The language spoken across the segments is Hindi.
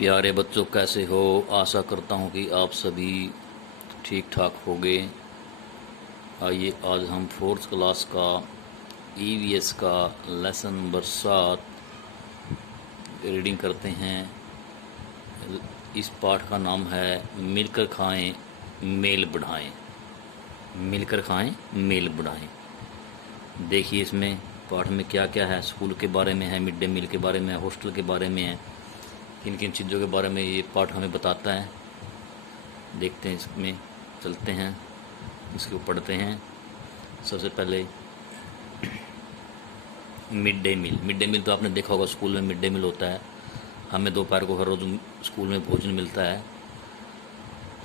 प्यारे बच्चों, कैसे हो। आशा करता हूँ कि आप सभी ठीक ठाक होंगे। आइए आज हम फोर्थ क्लास का ईवीएस का लेसन नंबर 7 रीडिंग करते हैं। इस पाठ का नाम है मिलकर खाएं मेल बढ़ाएं। मिलकर खाएं मेल बढ़ाएं। देखिए इसमें पाठ में क्या क्या है। स्कूल के बारे में है, मिड डे मील के बारे में है, हॉस्टल के बारे में है, किन किन चीज़ों के बारे में ये पाठ हमें बताता है। देखते हैं, इसमें चलते हैं, इसको पढ़ते हैं। सबसे पहले mid day meal. Mid day meal तो आपने देखा होगा, स्कूल में मिड डे मील होता है। हमें दोपहर को हर रोज़ स्कूल में भोजन मिलता है।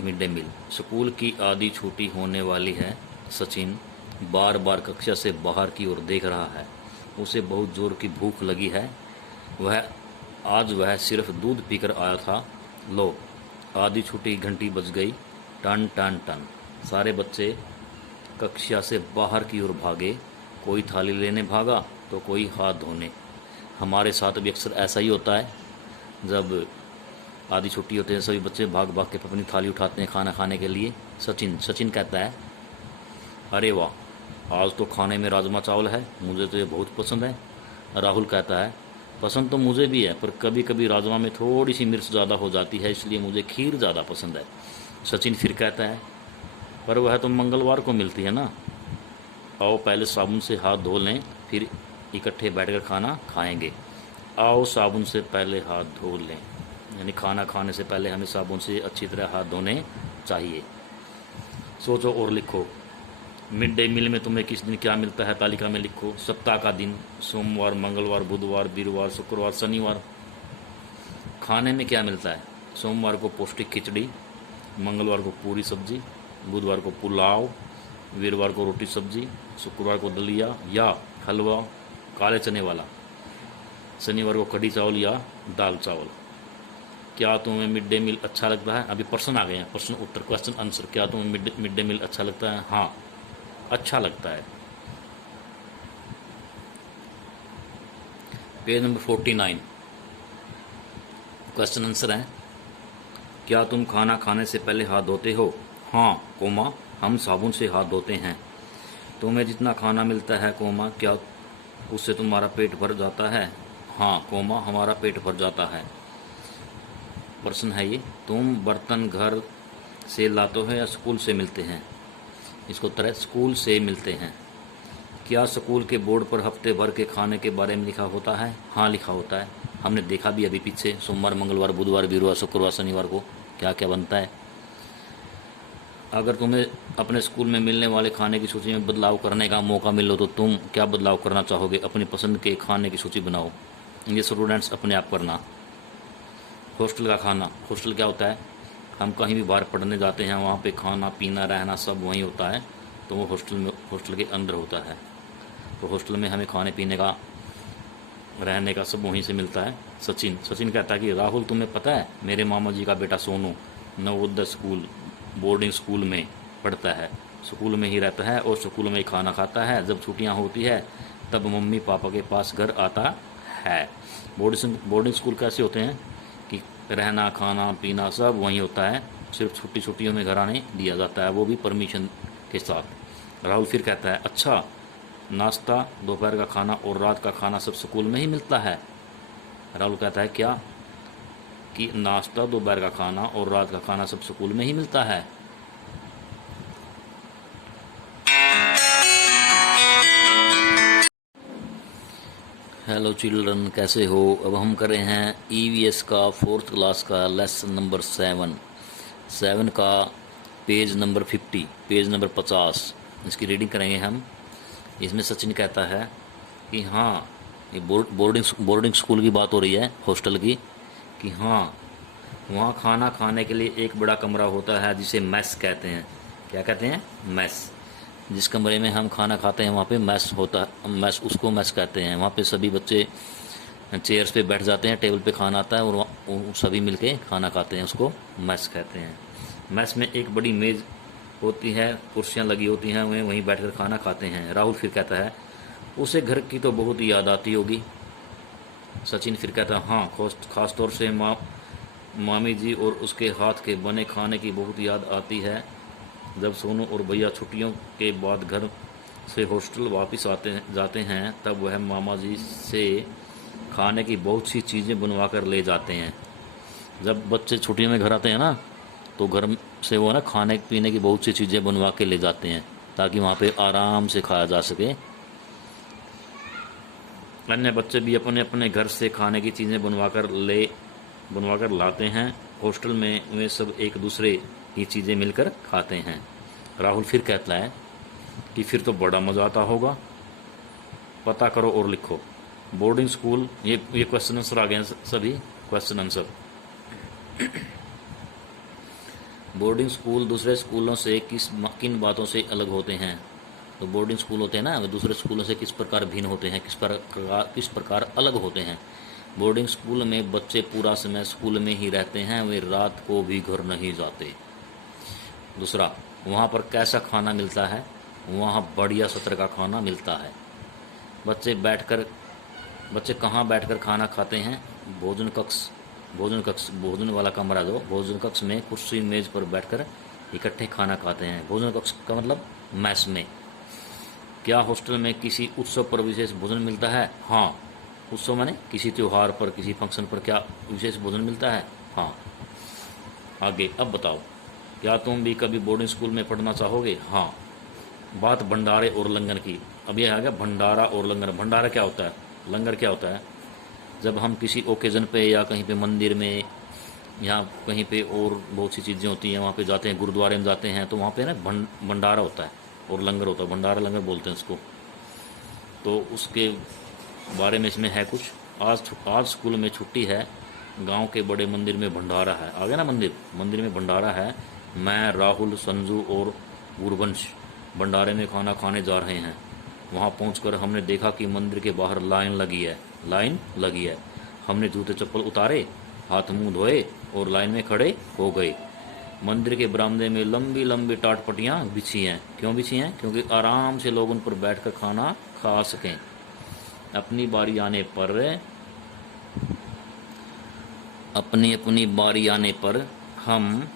मिड डे मील। स्कूल की आधी छुट्टी होने वाली है। सचिन बार बार कक्षा से बाहर की ओर देख रहा है। उसे बहुत जोर की भूख लगी है। आज वह सिर्फ दूध पीकर आया था। लो, आधी छुट्टी घंटी बज गई। टन टन टन। सारे बच्चे कक्षा से बाहर की ओर भागे। कोई थाली लेने भागा तो कोई हाथ धोने। हमारे साथ भी अक्सर ऐसा ही होता है। जब आधी छुट्टी होती है सभी बच्चे भाग भाग के अपनी थाली उठाते हैं खाना खाने के लिए। सचिन कहता है, अरे वाह, आज तो खाने में राजमा चावल है, मुझे तो ये बहुत पसंद है। राहुल कहता है, पसंद तो मुझे भी है, पर कभी कभी राजमा में थोड़ी सी मिर्च ज़्यादा हो जाती है, इसलिए मुझे खीर ज़्यादा पसंद है। सचिन फिर कहता है, पर वह तो मंगलवार को मिलती है ना। आओ पहले साबुन से हाथ धो लें, फिर इकट्ठे बैठकर खाना खाएंगे। आओ साबुन से पहले हाथ धो लें, यानी खाना खाने से पहले हमें साबुन से अच्छी तरह हाथ धोने चाहिए। सोचो और लिखो, मिड डे मील में तुम्हें किस दिन क्या मिलता है तालिका में लिखो। सप्ताह का दिन, सोमवार, मंगलवार, बुधवार, वीरवार, शुक्रवार, शनिवार। खाने में क्या मिलता है? सोमवार को पौष्टिक खिचड़ी, मंगलवार को पूरी सब्जी, बुधवार को पुलाव, वीरवार को रोटी सब्जी, शुक्रवार को दलिया या हलवा काले चने वाला, शनिवार को कढ़ी चावल या दाल चावल। क्या तुम्हें मिड डे मील अच्छा लगता है? अभी प्रश्न आ गए हैं, प्रश्न उत्तर, क्वेश्चन आंसर। क्या तुम्हें मिड डे मील अच्छा लगता है? हाँ, अच्छा लगता है। पेज नंबर 49 क्वेश्चन आंसर है, क्या तुम खाना खाने से पहले हाथ धोते हो? हाँ, कोमा, हम साबुन से हाथ धोते हैं। तुम्हें जितना खाना मिलता है, कोमा, क्या उससे तुम्हारा पेट भर जाता है? हाँ, कोमा, हमारा पेट भर जाता है। प्रश्न है ये, तुम बर्तन घर से लाते हो या स्कूल से मिलते हैं? इसको उत्तर है, स्कूल से मिलते हैं। क्या स्कूल के बोर्ड पर हफ्ते भर के खाने के बारे में लिखा होता है? हाँ, लिखा होता है। हमने देखा भी अभी पीछे, सोमवार, मंगलवार, बुधवार, वीरवार, शुक्रवार, शनिवार को क्या क्या बनता है। अगर तुम्हें अपने स्कूल में मिलने वाले खाने की सूची में बदलाव करने का मौका मिले तो तुम क्या बदलाव करना चाहोगे? अपनी पसंद के खाने की सूची बनाओ। ये स्टूडेंट्स अपने आप करना। हॉस्टल का खाना। हॉस्टल क्या होता है? हम कहीं भी बाहर पढ़ने जाते हैं, वहाँ पे खाना पीना रहना सब वहीं होता है, तो वो हॉस्टल के अंदर होता है। तो हॉस्टल में हमें खाने पीने का, रहने का सब वहीं से मिलता है। सचिन कहता है कि राहुल, तुम्हें पता है मेरे मामा जी का बेटा Sonu Navodaya school, boarding school में पढ़ता है। स्कूल में ही रहता है और स्कूल में ही खाना खाता है। जब छुट्टियां होती है तब मम्मी पापा के पास घर आता है। बोर्डिंग स्कूल कैसे होते हैं कि रहना खाना पीना सब वहीं होता है, सिर्फ छुट्टियों में घर आने दिया जाता है, वो भी परमिशन के साथ। राहुल फिर कहता है, अच्छा, नाश्ता, दोपहर का खाना और रात का खाना सब स्कूल में ही मिलता है? राहुल कहता है, क्या कि नाश्ता, दोपहर का खाना और रात का खाना सब स्कूल में ही मिलता है? हेलो चिल्ड्रन, कैसे हो। अब हम कर रहे हैं ईवीएस का फोर्थ क्लास का लेसन नंबर 7 का पेज नंबर 50, पेज नंबर 50। इसकी रीडिंग करेंगे हम। इसमें सचिन कहता है कि हाँ, ये बोर्डिंग स्कूल की बात हो रही है, हॉस्टल की, कि हाँ, वहाँ खाना खाने के लिए एक बड़ा कमरा होता है जिसे मैस कहते हैं। क्या कहते हैं? मैस। जिस कमरे में हम खाना खाते हैं वहाँ पे मैस होता है, उसको मैस कहते हैं। वहाँ पे सभी बच्चे चेयर्स पे बैठ जाते हैं, टेबल पे खाना आता है और सभी मिलके खाना खाते हैं, उसको मैस कहते हैं। मैस में एक बड़ी मेज़ होती है, कुर्सियाँ लगी होती हैं, वे वहीं बैठकर खाना खाते हैं। राहुल फिर कहता है, उसे घर की तो बहुत याद आती होगी। सचिन फिर कहता है, हाँ, खास तौर से मामी जी और उसके हाथ के बने खाने की बहुत याद आती है। जब सोनू और भैया छुट्टियों के बाद घर से हॉस्टल वापस जाते हैं तब वह मामा जी से खाने की बहुत सी चीज़ें बनवा कर ले जाते हैं। जब बच्चे छुट्टियों में घर आते हैं ना, तो घर से वो ना खाने पीने की बहुत सी चीज़ें बनवा के ले जाते हैं ताकि वहाँ पे आराम से खाया जा सके। अन्य बच्चे भी अपने अपने घर से खाने की चीज़ें बनवा कर लाते हैं। हॉस्टल में वे सब एक दूसरे की चीज़ें मिलकर खाते हैं। राहुल फिर कहता है कि फिर तो बड़ा मज़ा आता होगा। पता करो और लिखो। बोर्डिंग स्कूल, ये क्वेश्चन आंसर आ गए हैं सभी क्वेश्चन आंसर। बोर्डिंग स्कूल दूसरे स्कूलों से किन बातों से अलग होते हैं? तो बोर्डिंग स्कूल होते हैं ना, वे दूसरे स्कूलों से किस प्रकार भिन्न होते हैं, किस प्रकार अलग होते हैं। बोर्डिंग स्कूल में बच्चे पूरा समय स्कूल में ही रहते हैं, वे रात को भी घर नहीं जाते। दूसरा, वहाँ पर कैसा खाना मिलता है? वहाँ बढ़िया सत्र का खाना मिलता है। बच्चे कहाँ बैठकर खाना खाते हैं? भोजन वाला कमरा, जो भोजन कक्ष में कुर्सी मेज पर बैठकर इकट्ठे खाना खाते हैं। भोजन कक्ष का मतलब मैस में। क्या हॉस्टल में किसी उत्सव पर विशेष भोजन मिलता है? हाँ। उत्सव माने किसी त्योहार पर, किसी फंक्शन पर क्या विशेष भोजन मिलता है? हाँ। आगे अब बताओ, क्या तुम भी कभी बोर्डिंग स्कूल में पढ़ना चाहोगे? हाँ। बात भंडारे और लंगर की। अब यह आ गया भंडारा और लंगर। भंडारा क्या होता है, लंगर क्या होता है? जब हम किसी ओकेज़न पे या कहीं पे मंदिर में या कहीं पे और बहुत सी चीज़ें होती हैं, वहाँ पे जाते हैं, गुरुद्वारे में जाते हैं, तो वहाँ पे ना भंडारा होता है और लंगर होता है। भंडारा लंगर बोलते हैं उसको। तो उसके बारे में इसमें है कुछ। आज स्कूल में छुट्टी है, गांव के बड़े मंदिर में भंडारा है। आ गया ना, मंदिर में भंडारा है। मैं, राहुल, संजू और गुरवंश भंडारे में खाना खाने जा रहे हैं। वहां पहुंचकर हमने देखा कि मंदिर के बाहर लाइन लगी है। हमने जूते चप्पल उतारे, हाथ मुंह धोए और लाइन में खड़े हो गए। मंदिर के बरामदे में लंबी लंबी टाटपटियाँ बिछी हैं। क्यों बिछी हैं? क्योंकि आराम से लोग उन पर बैठकर खाना खा सकें। अपनी अपनी बारी आने पर हम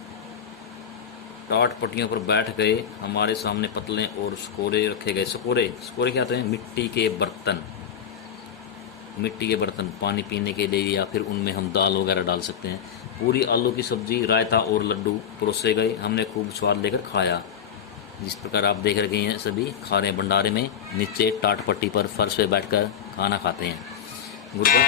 टाट पट्टियों पर बैठ गए। हमारे सामने पतले और स्कोरे रखे गए। स्कोरे क्या होते हैं? मिट्टी के बर्तन पानी पीने के लिए, या फिर उनमें हम दाल वगैरह डाल सकते हैं। पूरी आलू की सब्जी, रायता और लड्डू परोसे गए। हमने खूब स्वाद लेकर खाया। जिस प्रकार आप देख रहे हैं, सभी खा रहे हैं भंडारे में, नीचे टाट पट्टी पर फर्श पे बैठकर खाना खाते हैं। Gurukul.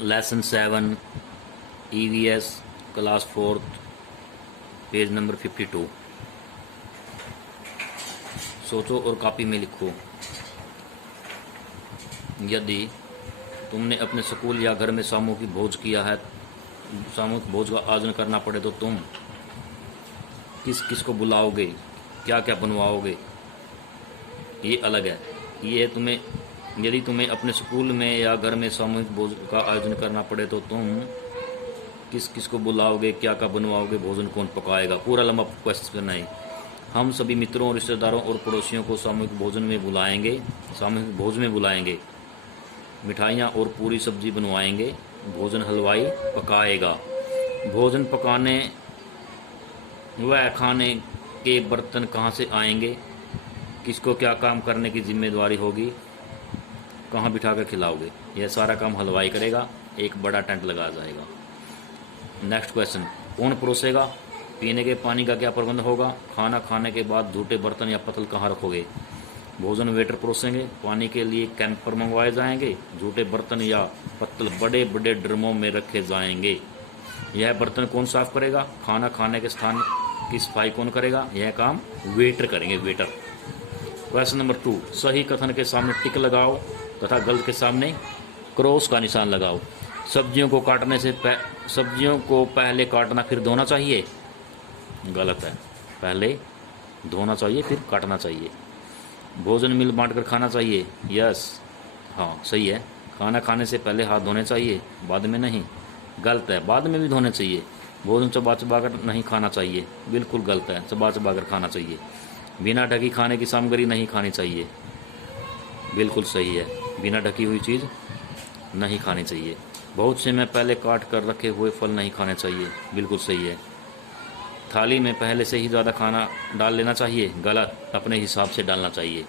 Lesson 7 EVS class 4th page number 52। सोचो और कॉपी में लिखो। यदि तुमने अपने स्कूल या घर में सामूहिक भोज का आयोजन करना पड़े तो तुम किस किस को बुलाओगे, क्या क्या बनवाओगे? ये अलग है। यदि तुम्हें अपने स्कूल में या घर में सामूहिक भोज का आयोजन करना पड़े तो तुम किस किस को बुलाओगे, क्या क्या बनवाओगे, भोजन कौन पकाएगा? पूरा लंबा क्वेश्चन है। हम सभी मित्रों, रिश्तेदारों और पड़ोसियों को सामूहिक भोज में बुलाएंगे। मिठाइयाँ और पूरी सब्जी बनवाएंगे। भोजन हलवाई पकाएगा। भोजन पकाने व खाने के बर्तन कहाँ से आएंगे? किसको क्या काम करने की जिम्मेदारी होगी? कहाँ बिठा कर खिलाओगे? यह सारा काम हलवाई करेगा। एक बड़ा टेंट लगा जाएगा। नेक्स्ट क्वेश्चन, कौन परोसेगा? पीने के पानी का क्या प्रबंध होगा? खाना खाने के बाद झूठे बर्तन या पतल कहाँ रखोगे? भोजन वेटर परोसेंगे। पानी के लिए कैंपर मंगवाए जाएंगे। झूठे बर्तन या पत्तल बड़े बड़े ड्रमों में रखे जाएंगे। यह बर्तन कौन साफ करेगा? खाना खाने के स्थान की सफाई कौन करेगा? यह काम वेटर करेंगे, वेटर। क्वेश्चन नंबर 2, सही कथन के सामने टिक लगाओ तथा गलत के सामने क्रॉस का निशान लगाओ। सब्जियों को पहले काटना फिर धोना चाहिए। गलत है, पहले धोना चाहिए फिर काटना चाहिए। भोजन मिल बांटकर खाना चाहिए। यस, हाँ सही है। खाना खाने से पहले हाथ धोने चाहिए, बाद में नहीं। गलत है, बाद में भी धोने चाहिए। भोजन चबा चबा कर नहीं खाना चाहिए। बिल्कुल गलत है, चबा चबा कर खाना चाहिए। बिना ढकी खाने की सामग्री नहीं खानी चाहिए। बिल्कुल सही है, बिना ढकी हुई चीज़ नहीं खानी चाहिए। बहुत से में पहले काट कर रखे हुए फल नहीं खाने चाहिए। बिल्कुल सही है। थाली में पहले से ही ज़्यादा खाना डाल लेना चाहिए। गलत, अपने हिसाब से डालना चाहिए।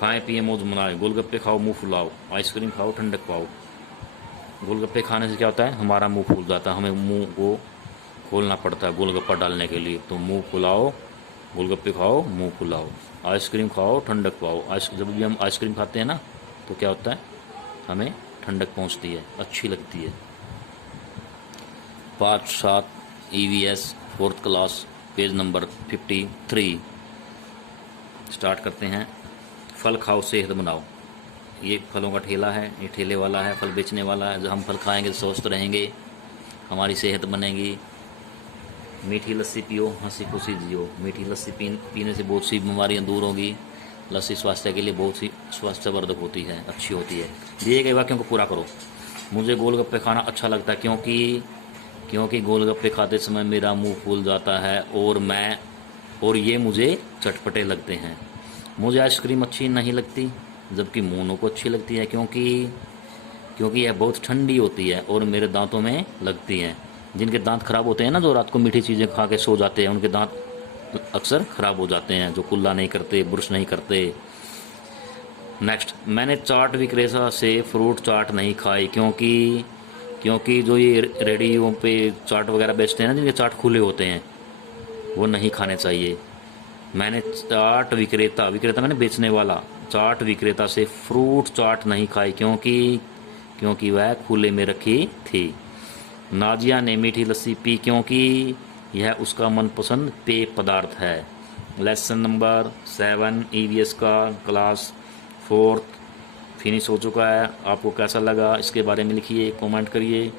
खाएं पिए मौज मनाएं। गोलगप्पे खाओ मुंह फुलाओ। आइसक्रीम खाओ ठंडक पाओ। गोलगप्पे खाने से क्या होता है? हमारा मुंह फूल जाता है, हमें मुंह को खोलना पड़ता है गोलगप्पा डालने के लिए। तो मुंह फुलाओ, गोलगप्पे खाओ मुंह फुलाओ। आइसक्रीम खाओ ठंडक पाओ। जब भी हम आइसक्रीम खाते हैं ना, तो क्या होता है? हमें ठंडक पहुंचती है, अच्छी लगती है। 5-7 EVS 4th class, page number 53। Start करते हैं। फल खाओ सेहत बनाओ। ये फलों का ठेला है, ये ठेले वाला है, फल बेचने वाला है। जब हम फल खाएंगे तो स्वस्थ रहेंगे, हमारी सेहत बनेगी। मीठी लस्सी पियो, हंसी खुशी जियो। मीठी लस्सी पीने से बहुत सी बीमारियां दूर होंगी। लस्सी स्वास्थ्य के लिए बहुत सी स्वास्थ्यवर्धक होती है, अच्छी होती है। दिए गए वाक्यों को पूरा करो। मुझे गोलगप्पे खाना अच्छा लगता है क्योंकि गोलगप्पे खाते समय मेरा मुंह फूल जाता है और ये मुझे चटपटे लगते हैं। मुझे आइसक्रीम अच्छी नहीं लगती, जबकि मोनो को अच्छी लगती है क्योंकि यह बहुत ठंडी होती है और मेरे दांतों में लगती है। जिनके दांत खराब होते हैं ना, जो रात को मीठी चीज़ें खा के सो जाते हैं, उनके दांत अक्सर खराब हो जाते हैं, जो कुल्ला नहीं करते, ब्रश नहीं करते। नेक्स्ट, मैंने चाट विक्रेता से फ्रूट चाट नहीं खाई क्योंकि जो ये रेडियो पे चाट वगैरह बेचते हैं ना, जिनके चाट खुले होते हैं, वो नहीं खाने चाहिए। मैंने चाट विक्रेता मैंने बेचने वाला, चाट विक्रेता से फ्रूट चाट नहीं खाई क्योंकि वह खुले में रखी थी। नाजिया ने मीठी लस्सी पी क्योंकि यह उसका मनपसंद पेय पदार्थ है। लेसन नंबर 7 EVS का क्लास 4th फिनिश हो चुका है। आपको कैसा लगा इसके बारे में लिखिए, कमेंट करिए।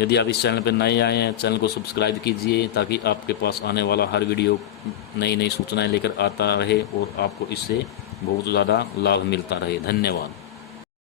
यदि आप इस चैनल पर नए आए हैं, चैनल को सब्सक्राइब कीजिए ताकि आपके पास आने वाला हर वीडियो नई नई सूचनाएं लेकर आता रहे और आपको इससे बहुत ज़्यादा लाभ मिलता रहे। धन्यवाद।